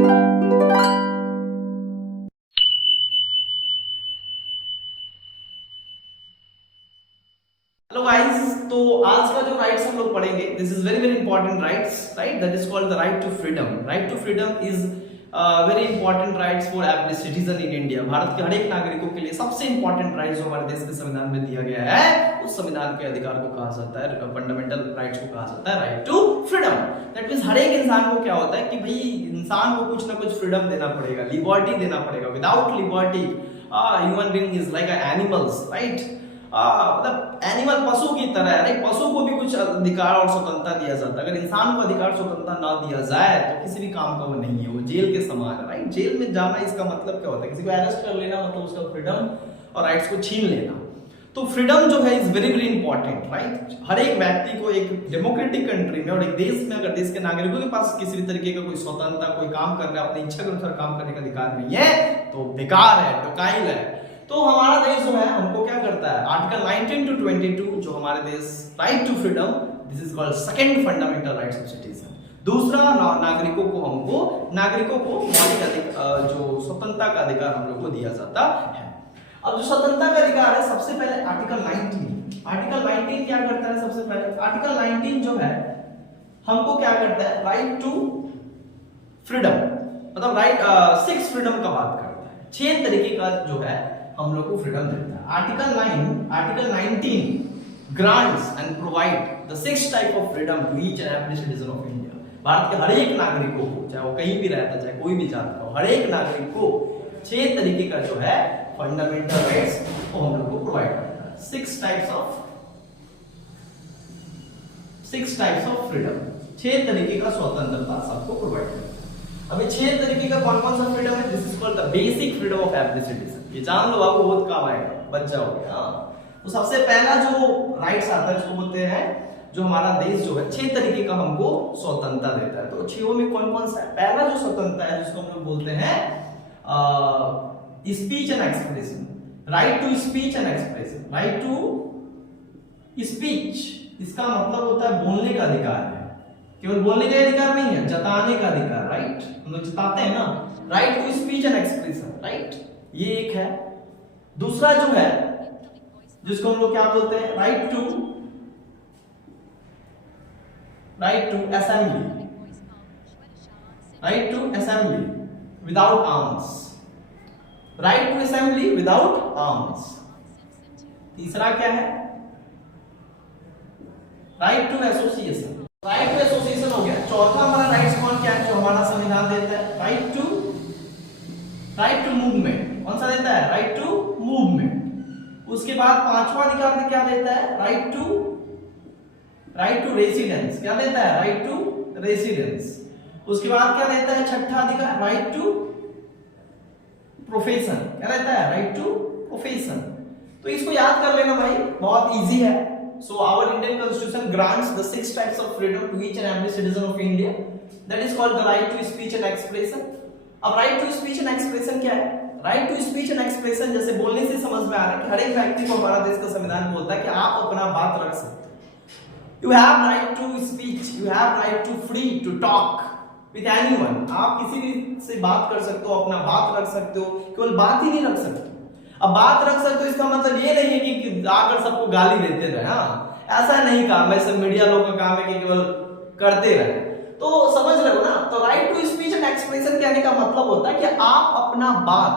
Hello guys, तो आज का जो राइट्स हम लोग पढ़ेंगे, this is very very important rights, right? That is called the right to freedom. Right to freedom is very important rights for every citizen in India. भारत के हर एक नागरिकों के लिए सबसे इंपॉर्टेंट राइट्स जो हमारे देश के संविधान में दिया गया है, उस संविधान के अधिकार को कहा जाता है, फंडामेंटल राइट्स को कहा जाता है right to freedom. That means हर एक इंसान को क्या होता है कि भाई इंसान को कुछ ना कुछ फ्रीडम देना पड़ेगा, लिबर्टी देना पड़ेगा। Without liberty human being is like animals, right? मतलब एनिमल पशु की तरह है, राइट? पशु को भी कुछ अधिकार और स्वतंत्रता दिया जाता है। अगर इंसान को अधिकार स्वतंत्रता ना दिया जाए तो किसी भी काम का वो नहीं है, वो जेल के समान है, राइट? जेल में जाना इसका मतलब क्या होता है? किसी को अरेस्ट कर लेना मतलब उसका फ्रीडम और राइट्स को छीन लेना। तो फ्रीडम जो है is very very important, right? हर एक व्यक्ति को एक डेमोक्रेटिक कंट्री में और एक देश में अगर देश के नागरिकों के पास किसी भी तरीके का कोई स्वतंत्रता, कोई काम करना, अपनी इच्छा के अनुसार काम करने का अधिकार नहीं है तो बेकार है, टोकाइल है। तो हमारा देश जो है हमको क्या करता है? आर्टिकल 19 to 22 जो हमारे देश right to freedom, this is called second fundamental rights of citizen. दूसरा नागरिकों को मौलिक जो स्वतंत्रता का अधिकार हम लोग को दिया जाता है। अब जो स्वतंत्रता का अधिकार है, सबसे पहले आर्टिकल 19 क्या करता है? सबसे पहले आर्टिकल 19 जो है हमको क्या करता है? राइट टू फ्रीडम, मतलब राइट 6 फ्रीडम का बात करता है। 6 तरीके का जो है हम लोग को फ्रीडम देता है। Article 19 grants and provide the 6 type of freedom to each and every citizen of India. भारत के हर एक नागरिकों को, चाहे वो कहीं भी रहता है, चाहे कोई भी जात का हो, हर एक नागरिक को 6 तरीके का जो है फंडामेंटल राइट्स वो हम लोग को प्रोवाइड करता है। 6 टाइप्स ऑफ फ्रीडम, 6 तरीके का स्वतंत्रता सबको प्रोवाइड करता है। अभी 6 तरीके का कौन कौन सा फ्रीडम है? This is called the basic freedom of every citizen. ये जान लो, आपको बहुत काम आएगा, बच जाओगे। तो सबसे पहला जो राइट्स आता है उसको बोलते हैं, जो हमारा देश जो है 6 तरीके का हमको स्वतंत्रता देता है। तो 6 में कौन कौन सा है? पहला जो स्वतंत्रता है जिसको हम लोग बोलते हैं speech and expression, right to speech and expression. Right to speech, इसका मतलब होता है बोलने का अधिकार है। केवल बोलने का अधिकार नहीं है, जताने का अधिकार, राइट? हम लोग जताते हैं ना, right to speech and expression, right? ये एक है। दूसरा जो है जिसको हम लोग क्या बोलते हैं? Right to assembly, right to assembly without arms, right to assembly without arms. तीसरा क्या है? Right to association, right to association हो गया। चौथा हमारा राइट्स कौन क्या है जो हमारा संविधान देता है? Right to movement. कौन सा देता है? Right to movement. उसके बाद 5वां अधिकार क्या देता है? Right to residence. क्या देता है? Right to residence. उसके बाद क्या देता है? 6ठा अधिकार, राइट टू प्रोफेशन। क्या रहता है? Right to profession. तो इसको याद कर लेना भाई, बहुत इजी है। So our Indian Constitution grants the 6 types of freedom to each and every citizen of India. That is called the right to speech and expression. अब right to speech and expression क्या है? Right to speech and expression जैसे बोलने से समझ में आ रहा है कि हर एक व्यक्ति को हमारा देश का संविधान बोलता है कि आप अपना बात रख सकते हो। You have right to speech. You have right to free to talk with anyone. आप किसी भी से बात कर सकते हो, अपना बात रख सकते हो, केवल बात ही नहीं रख सकते। अब बात रख सकते हो इसका मतलब ये नहीं है कि आकर सबको गाली देते रहे। हाँ, ऐसा नहीं काम है, सब मीडिया लोग का काम है कि केवल करते रहे। तो समझ रहे हो ना? तो right to speech and expression कहने का मतलब होता है कि आप अपना बात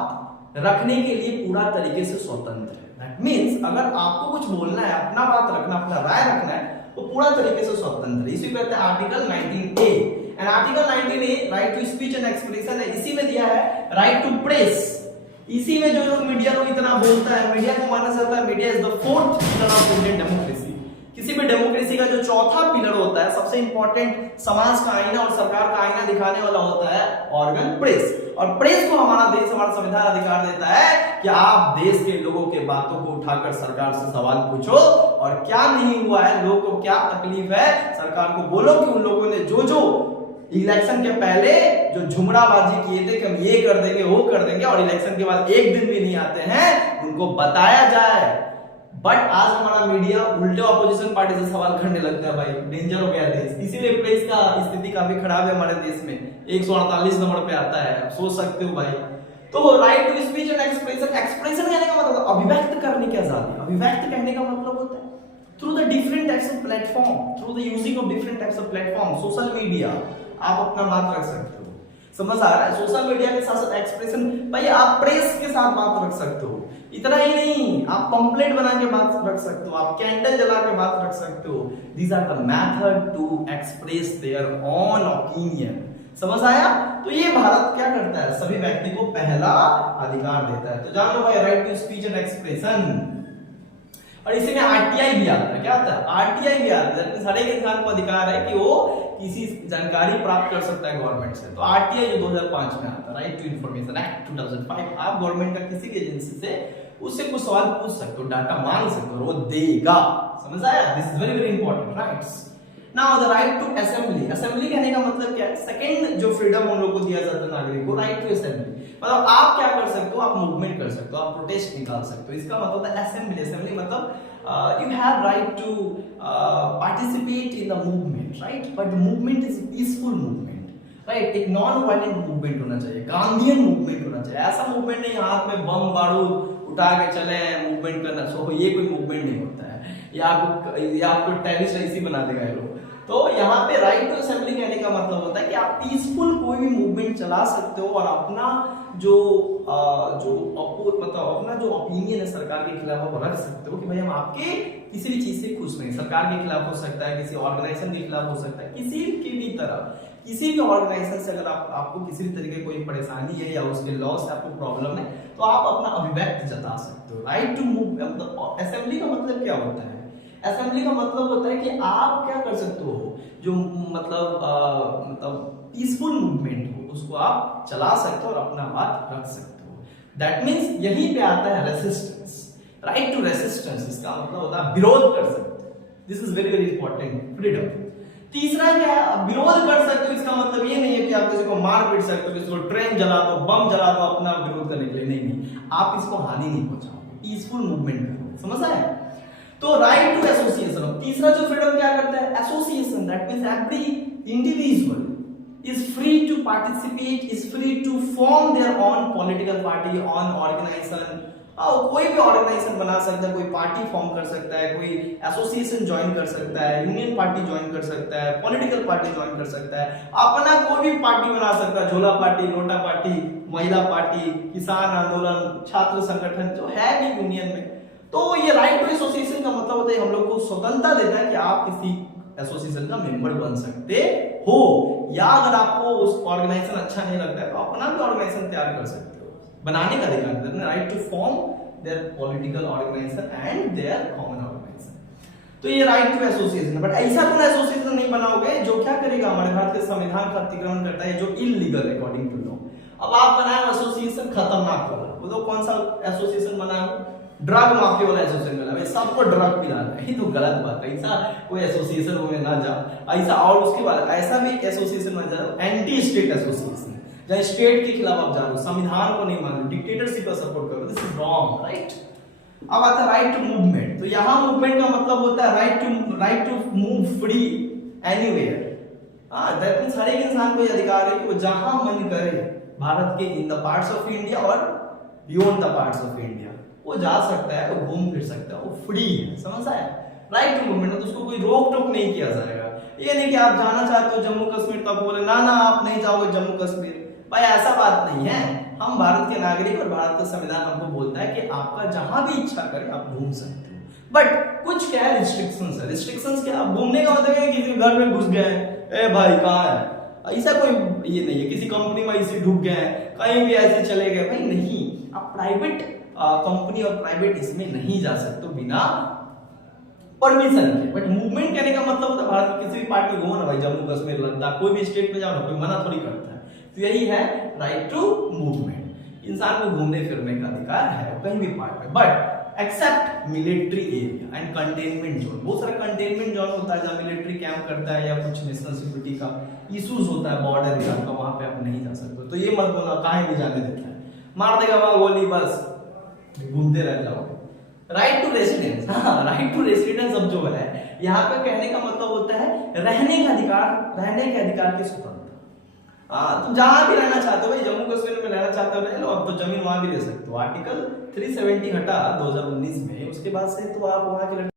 रखने के लिए पूरा तरीके से स्वतंत्र है। दैट मींस अगर आपको कुछ बोलना है, अपना बात रखना, अपना राय रखना है, तो पूरा तरीके से स्वतंत्र है। इसी को कहते हैं article 19A। And article 19A right to speech and expression है। इसी में दिया है राइट टू प्रेस। इसी में जो लोग मीडिया लोग इतना बोलता है, मीडिया को माना जाता है media is the 4th pillar of Indian democracy. किसी भी डेमोक्रेसी का जो चौथा पिलर होता है, सबसे इंपॉर्टेंट समाज का आईना और सरकार का आईना दिखाने वाला होता है ऑर्गन प्रेस। और प्रेस को हमारा देश, हमारा संविधान अधिकार देता है कि आप देश के लोगों के बातों को उठाकर सरकार से सवाल पूछो, और क्या नहीं हुआ है, लोगों को क्या तकलीफ है, सरकार को बोलो कि उन लोगों ने जो इलेक्शन के पहले जो झुमराबाजी किए थे कि हम ये कर देंगे, वो कर देंगे, और इलेक्शन के बाद एक दिन भी नहीं आते हैं, उनको बताया जाए बट आज हमारा मीडिया उल्टे ऑपोजिशन पार्टी से सवाल करने लगता है, भाई डेंजर हो गया देश। इसीलिए प्रेस का स्थिति काफी खराब है हमारे देश में, 148 नंबर पे आता है, आप सोच सकते हो भाई। तो right to speech and expression, expression कहने का मतलब अभिव्यक्त करने की आजादी। अभिव्यक्त कहने का मतलब होता है through the different types of platform, through the using of different types of platform, social media, आप अपना बात रख सकते हो। समझ आ रहा है? सोशल मीडिया के साथ साथ एक्सप्रेशन, भाई आप प्रेस के साथ बात रख सकते हो। इतना ही नहीं, आप पंपलेट बना के बात रख सकते हो, आप कैंडल जला के बात रख सकते हो। These are the method to express their own opinion. समझ आया? तो ये भारत क्या करता है, सभी व्यक्ति को पहला अधिकार देता है। तो जान लो भाई, right to speech and expression. और इसी में आरटीआई भी आता है। क्या आता है? आरटीआई भी आता है। हर एक इंसान को अधिकार है कि वो किसी जानकारी प्राप्त कर सकता है गवर्नमेंट से। तो आरटीआई जो 2005 में आता है, राइट टू इंफॉर्मेशन एक्ट 2005, आप गवर्नमेंट का किसी भी एजेंसी से उससे कुछ सवाल पूछ सकते हो, डाटा मांग सकते हो, वो देगा। समझ आया? This is very very important rights. Now the right to assembly. Assembly कहने का मतलब क्या है? सेकंड जो फ्रीडम हम लोग को दिया जाता है नागरिक को, राइट टू असेंबली। मतलब आप क्या कर सकते हो, आप मूवमेंट कर सकते हो, आप प्रोटेस्ट निकाल सकते हो। इसका मतलब है असेंबली। असेंबली मतलब you have right to participate in the movement, right? But the movement is peaceful movement, right? एक नॉन वायलेंट मूवमेंट होना चाहिए, गांधीयन मूवमेंट होना चाहिए। ऐसा मूवमेंट नहीं हाथ में बम बारूद उठा के चले मूवमेंट करना, सो ये कोई मूवमेंट नहीं होता है। या आपको टेररिस्ट ऐसी बना देगा ये लोग। तो यहाँ पे राइट टू असेंबली कहने का मतलब होता है कि आप पीसफुल कोई भी मूवमेंट चला सकते हो और अपना मतलब अपना जो ओपिनियन है सरकार के खिलाफ आप रख सकते हो कि भाई हम आपके किसी भी चीज से खुश नहीं। सरकार के खिलाफ हो सकता है, किसी ऑर्गेनाइजेशन के खिलाफ हो सकता है, किसी की भी तरह किसी भी ऑर्गेनाइजेशन से अगर आपको किसी भी तरीके कोई परेशानी है या उसके लॉ से आपको प्रॉब्लम है, तो आप अपना अभिव्यक्ति जता सकते हो। Right to move. असेंबली का मतलब क्या होता है? असेंबली का मतलब होता है कि आप क्या कर सकते हो, जो मतलब पीसफुल मूवमेंट हो उसको आप चला सकते हो और अपना बात रख सकते हो। दैट मींस यहीं पे आता है रेसिस्टेंस, राइट टू रेसिस्टेंस। इसका मतलब होता है विरोध कर सकते हो। This is very very important, freedom. तीसरा क्या है? विरोध कर सकते हो। इसका मतलब ये नहीं है कि आप किसी को मार पीट सकते हो, किसी को ट्रेन जला दो, बम जला दो अपना विरोध करने के लिए। नहीं, आप इसको हानि नहीं पहुंचाओगे, पीसफुल मूवमेंट करोगे। समझ आया? तो राइट टू एसोसिएशन। तीसरा जो फ्रीडम क्या करता है? Association. That means every individual is free to participate, is free to form their own political party, on organization। कोई भी ऑर्गेनाइजेशन बना सकता है, कोई पार्टी फॉर्म कर सकता है, कोई एसोसिएशन ज्वाइन कर सकता है, यूनियन पार्टी ज्वाइन कर सकता है, पॉलिटिकल पार्टी ज्वाइन कर सकता है, अपना कोई भी पार्टी बना सकता है। झोला पार्टी, लोटा पार्टी, महिला पार्टी, किसान आंदोलन, छात्र संगठन जो है भी यूनियन में। तो ये राइट टू एसोसिएशन का मतलब होता है हम लोग को स्वतंत्रता देता है कि आप किसी एसोसिएशन का मेंबर बन सकते हो, या अगर आपको उस ऑर्गेनाइजेशन अच्छा नहीं लगता है तो अपना भी ऑर्गेनाइजेशन तैयार कर सकते हो। बनाने का अधिकार देते हैं, right to form their political organisation and their common organisation. तो ये राइट टू एसोसिएशन। बट ऐसा कोई एसोसिएशन नहीं बनाओगे जो क्या करेगा, हमारे भारत के संविधान का अतिक्रमण करता है, जो इलीगल अकॉर्डिंग टू लॉ। अब आप बनाए एसोसिएशन खतरनाक वाला, वो तो कौन सा एसोसिएशन बनाया? ड्रग माफिया वाला एसोसिएशन बना, भाई सबको ड्रग पिलाना है, ये तो गलत बात है। ऐसा कोई एसोसिएशन में ना जाओ। ऐसा और उसके बाद ऐसा भी एसोसिएशन में जाओ एंटी स्टेट एसोसिएशन, जहां स्टेट के खिलाफ आप जा रहे हो, संविधान को नहीं मान रहे, डिक्टेटरशिप का सपोर्ट कर रहे हो, दिस इज रॉन्ग, राइट। अब आता है राइट टू मूवमेंट। तो यहाँ मूवमेंट का मतलब होता है right to move free anywhere. That means हर एक इंसान को ये अधिकार है कि वो जहां मन करे भारत के in the parts of India और beyond the parts of India वो जा सकता है, वो घूम फिर सकता है, वो फ्री है। समझ आया? राइट टू मूवमेंट, तो उसको कोई रोक टोक नहीं किया जाएगा। ये नहीं कि आप जाना चाहते हो जम्मू कश्मीर तो आप बोले ना आप नहीं जाओगे जम्मू कश्मीर, भाई ऐसा बात नहीं है। हम भारत के नागरिक और भारत का संविधान हमको बोलता है कि आपका जहां भी इच्छा करे आप घूम सकते हो। बट कुछ क्या है रिस्ट्रिक्शंस है। रिस्ट्रिक्शंस क्या? आप घूमने का मतलब है किसी घर में घुस गए, ए भाई कहाँ है, ऐसा कोई ये नहीं है। किसी कंपनी में ऐसे ढुक गए, कहीं भी ऐसे चले गए, भाई नहीं। आप प्राइवेट कंपनी और प्राइवेट इसमें नहीं जा सकते बिना परमिशन के। बट मूवमेंट कहने का मतलब होता है भारत की किसी भी पार्ट में घूमो ना भाई, जम्मू कश्मीर लद्दाख कोई भी स्टेट में जाओ ना, कोई मना थोड़ी करता है। तो यही है राइट टू मूवमेंट। इंसान को घूमने फिरने का अधिकार है कहीं भी पार्ट में, but except military area and containment zone. बहुत सारा कंटेनमेंट जोन होता है जहाँ मिलिट्री कैंप करता है या कुछ नेशनल सिक्योरिटी का इश्यूज होता है, बॉर्डर इलाका, वहां पे आप नहीं जा सकते। तो ये मत बोलना कहीं भी जाने देता है, मार देगा वहां गोली, बस घूमते रह जाओ। राइट टू रेसिडेंस, हाँ राइट टू रेसिडेंस अब जो है यहाँ पे कहने का मतलब होता है रहने का अधिकार, रहने के अधिकार की स्वतंत्रता। हाँ तुम जहां भी रहना चाहते हो, भाई जम्मू कश्मीर में रहना चाहते हो रह लो, अब तो जमीन वहां भी ले सकते हो। आर्टिकल 370 हटा 2019 में, उसके बाद से तो आप वहां के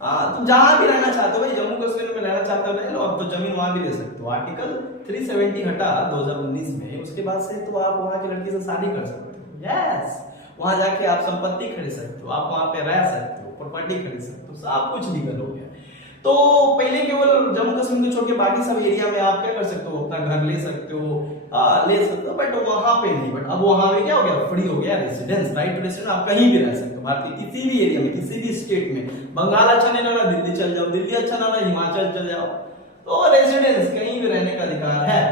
तुम जहां भी रहना चाहते हो, भाई जम्मू कश्मीर में रहना चाहते हो रह लो, अब तो जमीन वहां भी ले सकते हो। आर्टिकल 370 हटा 2019 में, उसके बाद से तो आप वहां की लड़की से शादी कर सकते हो। यस, वहां जाके आप संपत्ति खरीद सकते हो, आप वहां पे रह सकते हो, प्रॉपर्टी खरीद सकते हो, सब कुछ लीगल हो गया। तो पहले केवल जम्मू कश्मीर को छोड़ के बाकी सब एरिया में आप क्या कर सकते हो, अपना घर ले सकते हो, बट वहां पे नहीं। बट अब वहां पे क्या हो गया, फ्री हो गया रेसिडेंस, राइट टू रेसिडेंस, आप कहीं भी रह सकते हो भारत के किसी भी एरिया में, किसी भी स्टेट में। बंगाल अच्छा नहीं लगा दिल्ली चल जाओ, दिल्ली अच्छा ना लगा हिमाचल चल जाओ, तो रेसिडेंस कहीं भी रहने का अधिकार है।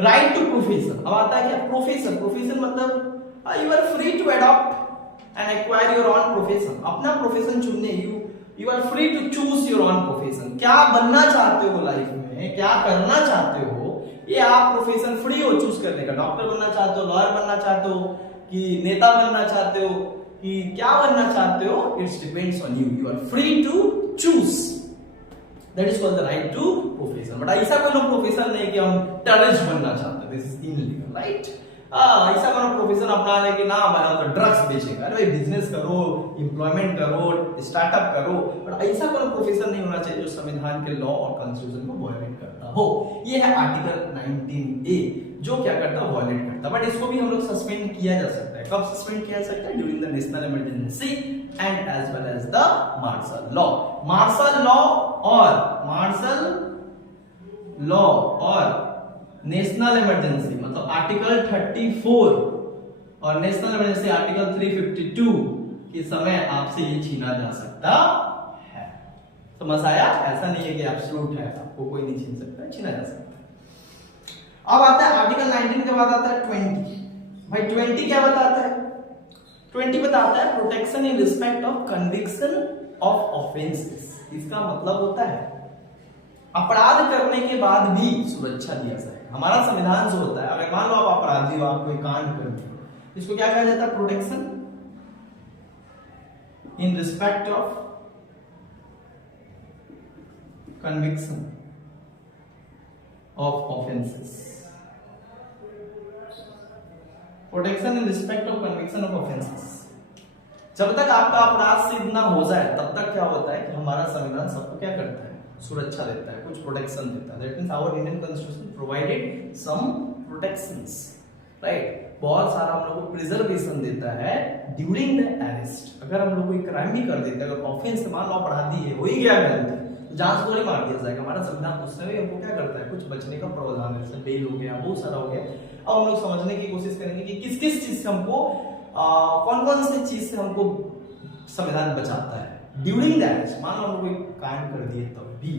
राइट टू प्रोफेशन, अब आता है क्या प्रोफेशन। प्रोफेशन मतलब you are free to adopt and acquire your own profession, अपना प्रोफेशन चुनने, you are free to choose your own profession. क्या बनना चाहते हो लाइफ में, क्या करना चाहते हो, ये आप प्रोफेशन फ्री हो चूज करने का। डॉक्टर बनना चाहते हो, लॉयर बनना चाहते हो, कि नेता बनना चाहते हो, कि क्या बनना चाहते हो, it's depends on you, you are free to choose, that is called the right to profession. But ऐसा कोई प्रोफेशन नहीं कि हम टेररिस्ट बनना चाहते हैं, दिस इज इनलीगल, राइट। ऐसा कोई प्रोफेशन अपना ले कि ना मैं तो ड्रग्स बेचेगा, अरे बिजनेस करो, एम्प्लॉयमेंट करो, स्टार्टअप करो, बट ऐसा कोई प्रोफेशन नहीं होना चाहिए जो संविधान के लॉ और कॉन्स्टिट्यूशन को वायलेट करता हो। ये है आर्टिकल 19A जो क्या करता है, वायलेट करता है। बट इसको भी हम लोग सस्पेंड किया जा सकता है। कब सस्पेंड किया जा सकता है, during the national emergency and as well as the martial law. Martial law और नेशनल इमरजेंसी मतलब आर्टिकल 34 और नेशनल इमरजेंसी आर्टिकल 352 के समय आपसे ये छीना जा सकता है। समझ आया? ऐसा नहीं है कि एब्सोल्यूट है, आपको कोई नहीं छीन सकता, छीना जा सकता है। अब आता है आर्टिकल 19 के बाद आता है 20। भाई 20 क्या बताता है? 20 बताता है protection in respect of conviction of offences. इसका मतलब होता है अपराध करने के बाद भी सुरक्षा दिया जाए। हमारा संविधान जो होता है, अगर मान लो आप अपराधी हो, आप कोई कांड कर दिए, इसको क्या कहा जाता है, protection in respect of conviction of offences. Protection in respect of conviction of offences. जब तक आपका अपराध सिद्ध ना हो जाए तब तक क्या होता है कि हमारा संविधान सबको क्या करता है, सुरक्षा देता है, कुछ प्रोटेक्शन देता है। That means our Indian constitution provided some protections, right. बहुत सारा हम लोग को प्रिजर्वेशन देता है ड्यूरिंग द अरेस्ट। अगर हम लोग कोई क्राइम भी कर देते हैं, अगर ऑफेंस मान लो अपराधी है, हो ही गया गलती, तो जान से थोड़ी मार दिया जाएगा। हमारा संविधान उस समय हमको क्या करता है, कुछ बचने का प्रावधान है, जैसे बेल हो गया, बहुत सारा हो गया। अब हम लोग समझने की कोशिश करेंगे कि किस किस चीज से हमको कौन कौन सी चीज से हमको संविधान बचाता है ड्यूरिंग दैट। मान लो हम कोई कांड कर दिए तब भी,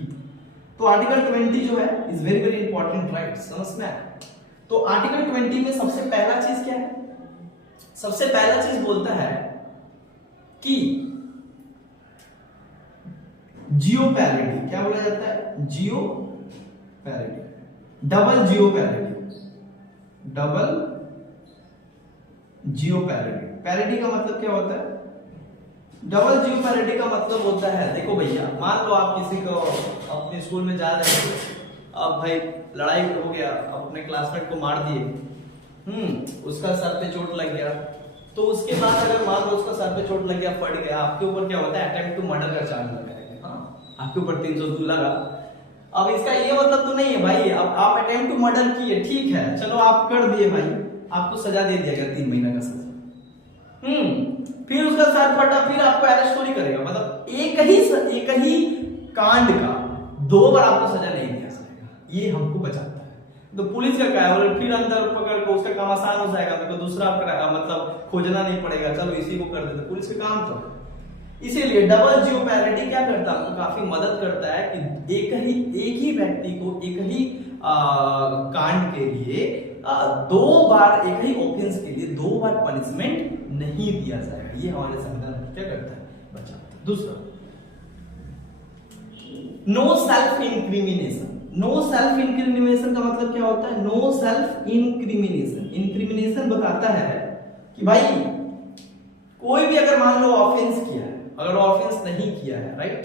तो आर्टिकल 20 जो है is very very important, right, समझना है। तो आर्टिकल 20 में सबसे पहला चीज क्या है, सबसे पहला चीज बोलता है कि जियो पैरिटी, क्या बोला जाता है, जियो पैरिटी, डबल जियो पैरिटी, डबल जियो पैरिटी। पैरिटी का मतलब क्या होता है, डबल जियो पैरिटी का मतलब होता है, देखो भैया मान लो आप किसी को अपने स्कूल में जा रहे हो, अब भाई लड़ाई हो गया, अपने क्लासमेट को मार दिए, उसका सर पे चोट लग गया, तो उसके बाद अगर मान लो उसका सर पे चोट लग गया, पड़ गया, आपके ऊपर क्या होता है, अटेम्प्ट टू मर्डर का चार्ज लगाएंगे, हाँ आपके ऊपर 302 लगा। अब इसका ये मतलब तो नहीं है भाई अब आप अटेम्प्ट टू मर्डर किए, ठीक है चलो आप कर दिए भाई, आपको सजा दे दिया गया 3 महीना का सजा, फिर उसका सर फटा, फिर आपको अरेस्ट थोड़ी करेगा। मतलब एक ही कांड का 2 बार आपको सजा नहीं दिया जाएगा, ये हमको बचाता है। तो पुलिस का क्या है, फिर अंदर पकड़ को उसका काम आसान हो जाएगा, मेरे को दूसरा मतलब खोजना नहीं पड़ेगा, चलो इसी को कर देते, पुलिस का काम तो। इसीलिए डबल जियो पैरिटी क्या करता है, काफी मदद करता है कि एक ही व्यक्ति को एक ही कांड के लिए 2 बार, एक ही ऑफेंस के लिए 2 बार पनिशमेंट नहीं दिया जाएगा। ये हमारे संविधान क्या करता है, बचाता है। दूसरा, no self incrimination. No self incrimination का मतलब क्या होता है, नो सेल्फ इंक्रिमिनेशन, इंक्रिमिनेशन बताता है कि भाई कोई भी अगर मान लो ऑफेंस किया है, अगर ऑफेंस नहीं किया है, राइट,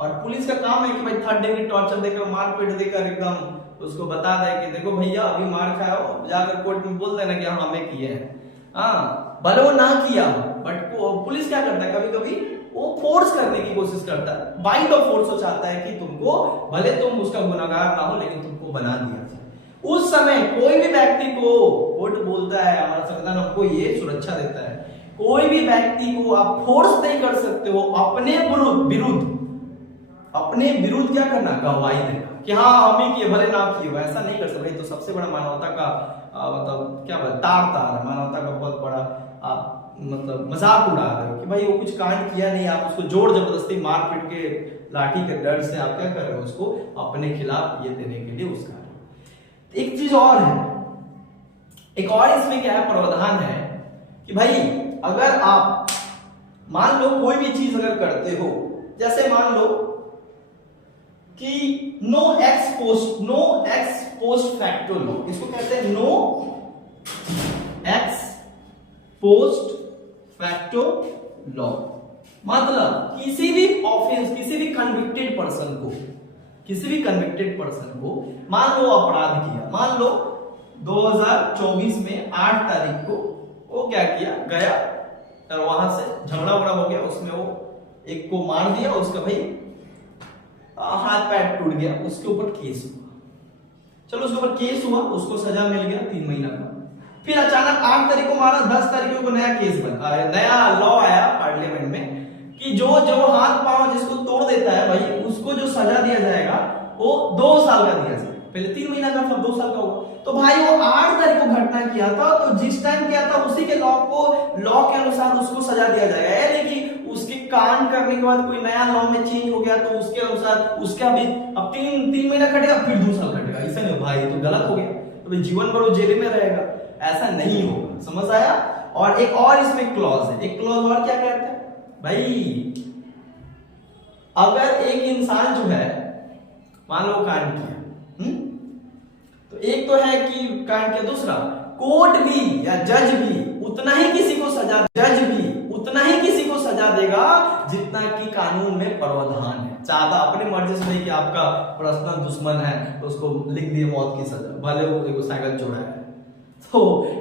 और पुलिस का काम है कि भाई थर्ड डिग्री टॉर्चर देकर, मारपीट देकर एकदम उसको बता दे कि देखो भैया अभी मार खाया हो, जाकर कोर्ट में बोल देना कि हाँ हमें किए हैं, हाँ भले वो ना किया हो, बट पुलिस क्या करता है, कभी कभी वो फोर्स करने की कोशिश करता है, बाइंड ऑफ फोर्स वो चाहता है कि तुमको, भले तुम उसका गुनहगार ना हो लेकिन तुमको बना दिया। उस समय कोई भी व्यक्ति को, कोर्ट बोलता है, हमारा संविधान हमको ये सुरक्षा देता है, कोई भी व्यक्ति को आप फोर्स नहीं कर सकते हो अपने विरुद्ध क्या करना, गवाही देना कि हाँ हम ही किए, भले ना किए, ऐसा नहीं कर सकते। तो सबसे बड़ा मानवता का मतलब क्या बोलते, तार है, मानवता का बहुत बड़ा आप मतलब मजाक उड़ा रहे हो कि भाई वो कुछ कांड किया नहीं, आप उसको जोर जबरदस्ती मारपीट के लाठी के डर से आप क्या कर रहे हो, उसको अपने खिलाफ ये देने के लिए उसका। एक चीज और है, एक और इसमें क्या है, प्रावधान है कि भाई अगर आप मान लो कोई भी चीज अगर करते हो, जैसे मान लो कि no ex post facto law, इसको कहते हैं no ex post facto law. मतलब किसी भी ऑफेंस, किसी भी कन्विक्टेड पर्सन को मान लो अपराध किया, मान लो 2024 में 8 तारीख को वो क्या किया, गया और वहां से झगड़ा हो गया, उसमें वो एक को मार दिया, उसका भाई हाथ पैर टूट गया, उसके ऊपर केस हुआ, चलो उसके ऊपर केस हुआ, उसको सजा मिल गया 3 महीना का। फिर अचानक 8 तारीख को मारा, 10 तारीख को नया केस बना, नया लॉ आया पार्लियामेंट में कि जो हाथ पांव जिसको तोड़ देता है भाई, उसको जो सजा दिया जाएगा वो 2 साल का दिया जाएगा, पहले 3 महीना का था, 2 साल का होगा। तो भाई वो 8 तारीख को घटना किया था, तो जिस टाइम किया था उसी के लॉ के अनुसार उसको सजा दिया जाएगा, यानी कि उसके कांड करने के बाद कोई नया लॉ में चेंज हो गया तो उसके अनुसार उसका भी अब 3 महीना कटेगा, फिर 2 साल कटेगा, ऐसा नहीं भाई, तो गलत हो गया, तो भाई जीवन भर वो जेल में रहेगा, ऐसा नहीं होगा, समझ आया। और एक और इसमें क्लॉज है, एक क्लॉज और क्या कहता है भाई, अगर एक इंसान जो है मान लो कांड किया, तो एक तो है कि कांड किया, दूसरा कोर्ट भी या जज भी उतना ही किसी को सजा देगा जितना कि कानून में प्रावधान है। चाहता अपनी मर्जी से नहीं कि आपका पर्सनल दुश्मन है तो उसको लिख दिए मौत की सजा, भले वो देखो साइकिल चोरा है, तो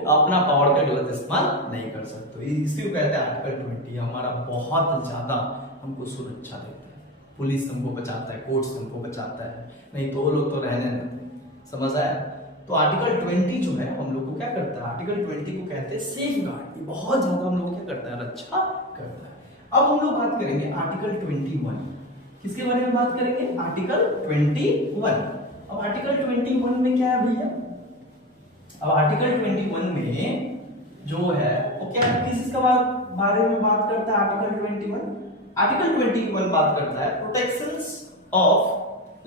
अपना पावर का गलत इस्तेमाल नहीं कर सकते। इसी को कहते हैं आर्टिकल 20, हमारा बहुत ज्यादा हमको सुरक्षा देता है, पुलिस हमको बचाता है, कोर्ट हमको बचाता है, नहीं तो वो लोग तो रहने देते, समझ आया। तो आर्टिकल 20 जो है हम लोग को क्या करता है, आर्टिकल 20 को कहते हैं सेफ गार्ड, ये बहुत ज्यादा हम लोग क्या करता है, रक्षा करता है। अब हम लोग बात करेंगे आर्टिकल 21, किसके बारे में बात करेंगे, आर्टिकल 21। अब आर्टिकल 21 में क्या है भैया, अब आर्टिकल 21 में जो है वो क्या किस का बारे में बात करता है, आर्टिकल 21 बात करता है protections of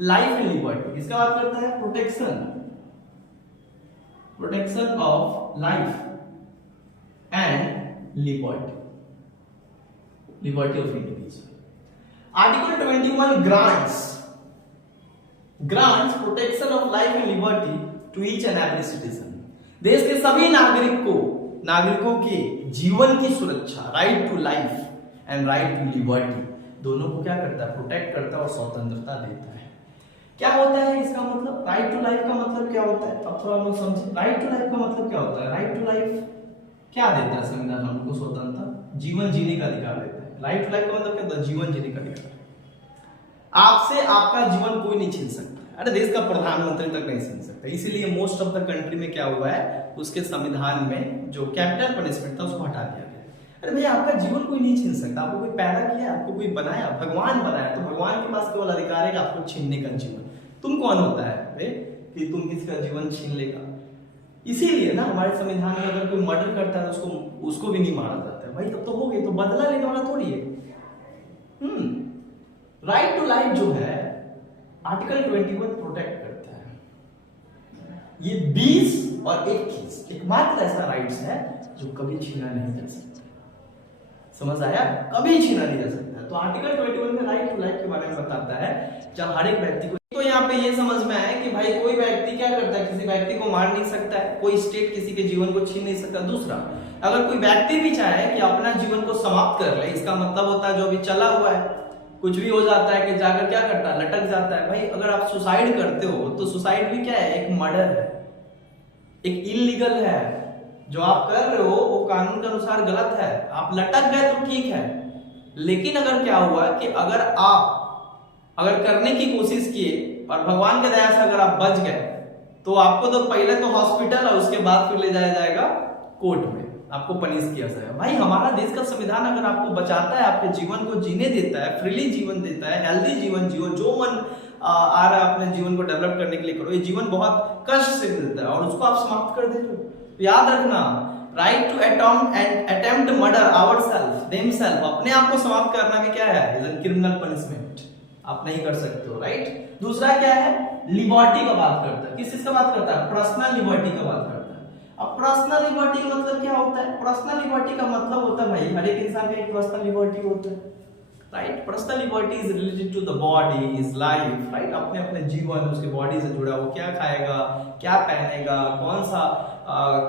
life and liberty, किसका बात करता है, protection of life and liberty of individual. Article 21 grants protection of life and liberty to each and every citizen, देश के सभी नागरिकों के जीवन की सुरक्षा, right to life and right to liberty, दोनों को क्या करता है, प्रोटेक्ट करता है और स्वतंत्रता देता है। क्या होता है इसका मतलब, राइट टू लाइफ का मतलब क्या होता है, अब थोड़ा हम लोग समझे, राइट टू लाइफ का मतलब क्या होता है, राइट टू लाइफ क्या देता है संविधान हमको, स्वतंत्रता, जीवन जीने का अधिकार देता है। राइट टू लाइफ का मतलब क्या होता है, जीवन जीने का अधिकार, आपसे आपका जीवन कोई नहीं छीन सकता, अरे देश का प्रधानमंत्री तक नहीं छीन सकता, इसीलिए मोस्ट ऑफ द कंट्री में क्या हुआ है, उसके संविधान में जो कैपिटल पनिशमेंट था उसको हटा दिया गया। अरे भैया आपका जीवन कोई नहीं छीन सकता, आपको कोई पैदा किया, आपको कोई बनाया, भगवान बनाया, तो भगवान के पास केवल अधिकार है आपको छीनने का जीवन। तुम कौन होता है कि तुम किसी का जीवन छीन लेगा। इसीलिए ना हमारे संविधान में अगर कोई मर्डर करता है तो उसको भी नहीं मारा जाता है, भाई तब तो हो गई, तो बदला लेने वाला थोड़ी है। राइट टू लाइफ जो है आर्टिकल 21 प्रोटेक्ट करता है। ये 20 और 21 एकमात्र ऐसा राइट्स है जो कभी छीना नहीं जा सकता, समझ आया, कभी छीना नहीं जा सकता। तो आर्टिकल 21 में राइट टू लाइफ के बारे में बताता है, जब हर एक व्यक्ति को, तो यहाँ पे ये समझ में आया कि भाई कोई व्यक्ति क्या करता है, किसी व्यक्ति को मार नहीं सकता है, कोई स्टेट किसी के जीवन को छीन नहीं सकता। दूसरा, अगर कोई व्यक्ति भी चाहे कि अपना जीवन को समाप्त कर ले, इसका मतलब होता है जो अभी चला हुआ है, कुछ भी हो जाता है कि जाकर क्या करता है, लटक जाता है। भाई अगर आप सुसाइड करते हो तो सुसाइड भी क्या है, एक मर्डर है, एक इलीगल है। जो आप कर रहे हो वो कानून के अनुसार गलत है। आप लटक गए तो ठीक है, लेकिन अगर क्या हुआ कि अगर करने की कोशिश किए और भगवान के दया से अगर आप बच गए तो आपको तो पहले तो हॉस्पिटल और उसके बाद फिर ले जाया जाएगा कोर्ट में, आपको पनिश किया जाएगा। भाई हमारा देश का संविधान अगर आपको बचाता है, आपके जीवन को जीने देता है, फ्रीली जीवन देता है, हेल्दी जीवन जियो, जो मन आ रहा है अपने जीवन को डेवलप करने के लिए करो। ये जीवन बहुत कष्ट से मिलता है और उसको आप समाप्त कर देते हो। तो याद रखना, right to attempt murder ourself themselves, अपने आप को समाप्त करना भी क्या है, इज अ क्रिमिनल पनिशमेंट, आप नहीं कर सकते हो। राइट। दूसरा क्या है, लिबर्टी का बात करता है। किस चीज का बात करता है, पर्सनल लिबर्टी का बात करता है। अब पर्सनल लिबर्टी का मतलब क्या होता है, पर्सनल लिबर्टी का मतलब होता है भाई हर एक इंसान का एक पर्सनल लिबर्टी होता है। Right. Personal liberty is related to the body, his life. Right. अपने अपने जीवन, उसके बॉडी से जुड़ा, वो क्या खाएगा, क्या पहनेगा, कौन सा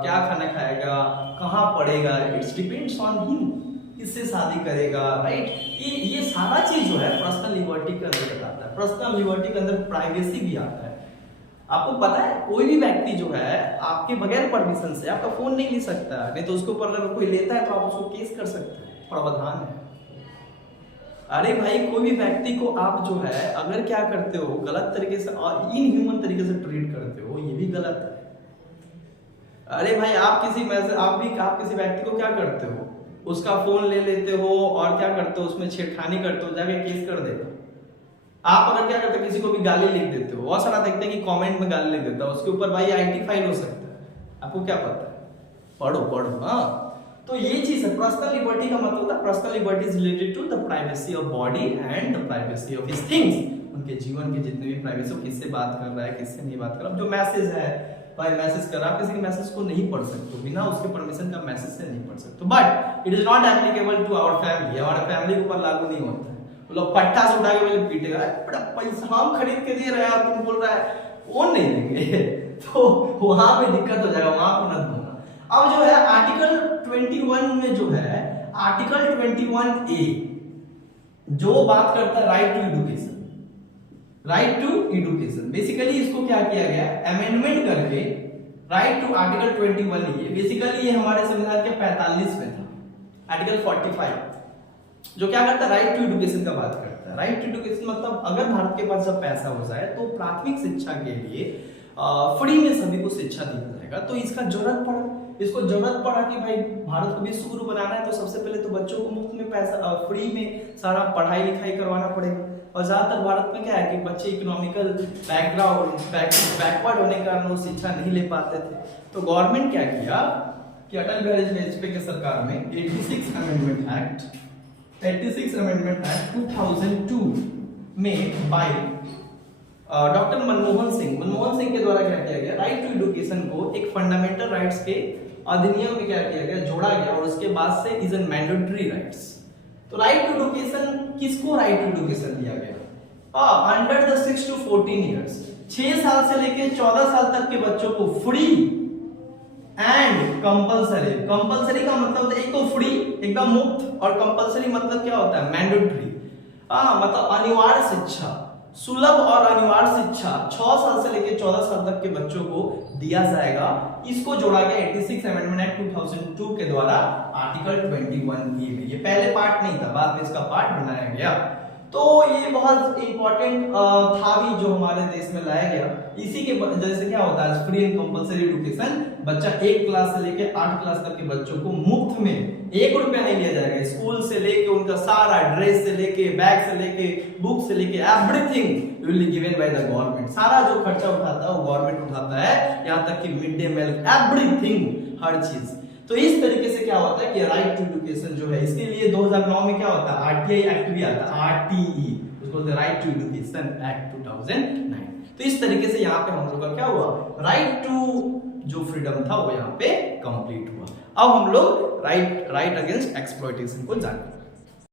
क्या खाना खाएगा, कहाँ पढ़ेगा, इट्स डिपेंड्स ऑन हिम, किससे शादी करेगा। राइट। ये सारा चीज जो है पर्सनल लिबर्टी के अंदर आता है। पर्सनल लिबर्टी के अंदर प्राइवेसी भी आता है। आपको पता है कोई भी व्यक्ति जो है आपके बगैर परमिशन से आपका फोन नहीं ले सकता, नहीं तो उसके ऊपर अगर कोई लेता है तो आप उसको केस कर सकते हैं, प्रावधान है। अरे भाई कोई भी व्यक्ति को आप जो है अगर क्या करते हो, गलत तरीके से और इनह्यूमन तरीके से ट्रीट करते हो, ये भी गलत है। अरे भाई आप किसी व्यक्ति को क्या करते हो, उसका फोन ले लेते हो और क्या करते हो, उसमें छेड़खानी करते हो, जाके केस कर देते हो। आप अगर क्या करते हो, किसी को भी गाली लिख देते हो, बहुत सारा देखते हैं कि कमेंट में गाली लिख देता है, उसके ऊपर भाई आईटी फाइल हो सकता है। आपको क्या पता है, पढ़ो। हाँ, तो ये चीज है पर्सनल लिबर्टी का मतलब होता है personal liberty is related to the privacy of body and the privacy of his things. उनके जीवन के जितने भी प्राइवेसी, किससे बात कर रहा है, किससे नहीं बात कर रहा है। जो मैसेज है भाई, मैसेज कर रहा है, किसी के मैसेज को नहीं पढ़ सकते, बिना उसके परमिशन का मैसेज से नहीं पढ़ सकते। But it is not applicable to our family, हमारे फैमिली के ऊपर लागू नहीं होता है। वो लोग पट्टा से उठा के मुझे पीटेगा, बड़ा पैसा हम खरीद के दे रहे हैं, तुम बोल रहा है वो नहीं देंगे तो वहां पे दिक्कत हो जाएगा, वहां पर न दूंगा। अब जो है आर्टिकल 21 में जो है आर्टिकल 21A जो बात करता है right to education, right to education. Basically इसको क्या किया गया, अमेंडमेंट करके right to article 21A, basically ये हमारे संविधान के 45 में था। आर्टिकल 45 जो क्या करता है, राइट टू एजुकेशन का बात करता है। राइट टू एजुकेशन मतलब अगर भारत के पास जब पैसा हो जाए तो प्राथमिक शिक्षा के लिए फ्री में सभी को शिक्षा दी जाएगा। तो इसको जरूरत पड़ा कि भाई भारत को विश्व गुरु बनाना है, तो सबसे पहले तो बच्चों को मुफ्त में पैसा फ्री में सारा पढ़ाई लिखाई करवाना पड़ेगा। और ज्यादातर भारत में क्या है कि बच्चे इकोनॉमिकल बैकवर्ड होने के कारण वो शिक्षा नहीं ले पाते थे। तो गवर्नमेंट क्या किया कि अटल बिहारी वाजपेयी की सरकार में 86 अमेंडमेंट एक्ट 2002 में बाय डॉक्टर मनमोहन सिंह के द्वारा क्या किया गया, राइट टू एजुकेशन को एक फंडामेंटल राइट्स के अधिनियम में क्या किया गया, जोड़ा गया। और उसके बाद से इज एन मैंडेटरी राइट्स। तो राइट टू एजुकेशन, किसको राइट टू एजुकेशन दिया गया, अंडर द 6 to 14 ईयर्स, 6 साल से लेके 14 साल तक के बच्चों को फ्री एंड कंपलसरी का मतलब होता है एक तो फ्री एकदम मुफ्त, और कंपलसरी मतलब क्या होता है, मैंडेटरी, मतलब अनिवार्य शिक्षा, सुलभ और अनिवार्य शिक्षा 6 साल से लेकर 14 साल तक के बच्चों को दिया जाएगा। इसको जोड़ा गया 86 अमेंडमेंट एक्ट 2002 के द्वारा आर्टिकल 21A में। ये पहले पार्ट नहीं था, बाद में इसका पार्ट बनाया गया। तो ये बहुत इंपॉर्टेंट था भी जो हमारे देश में लाया गया। इसी के जैसे क्या होता है, फ्री एंड कंपलसरी एजुकेशन, बच्चा 1 क्लास से लेके 8 क्लास तक के बच्चों को मुफ्त में 1 रुपया नहीं लिया जाएगा। स्कूल से लेके उनका सारा ड्रेस से लेके बैग से लेके बुक से लेके everything will be given by the government. सारा जो खर्चा उठाता है वो गवर्नमेंट उठाता है, यहाँ तक कि मिड डे मील एवरीथिंग, हर चीज। तो इस तरीके से क्या होता है कि राइट टू एजुकेशन जो है, इसके लिए 2009 में क्या होता है, आरटीआई एक्ट भी आता है, आरटीई, उसको राइट टू एजुकेशन एक्ट 2009। तो इस तरीके से यहाँ पे हम लोग का क्या हुआ, राइट टू जो फ्रीडम था वो यहाँ पे कंप्लीट हुआ। अब हम लोग राइट अगेंस्ट एक्सप्लॉइटेशन को जानेंगे।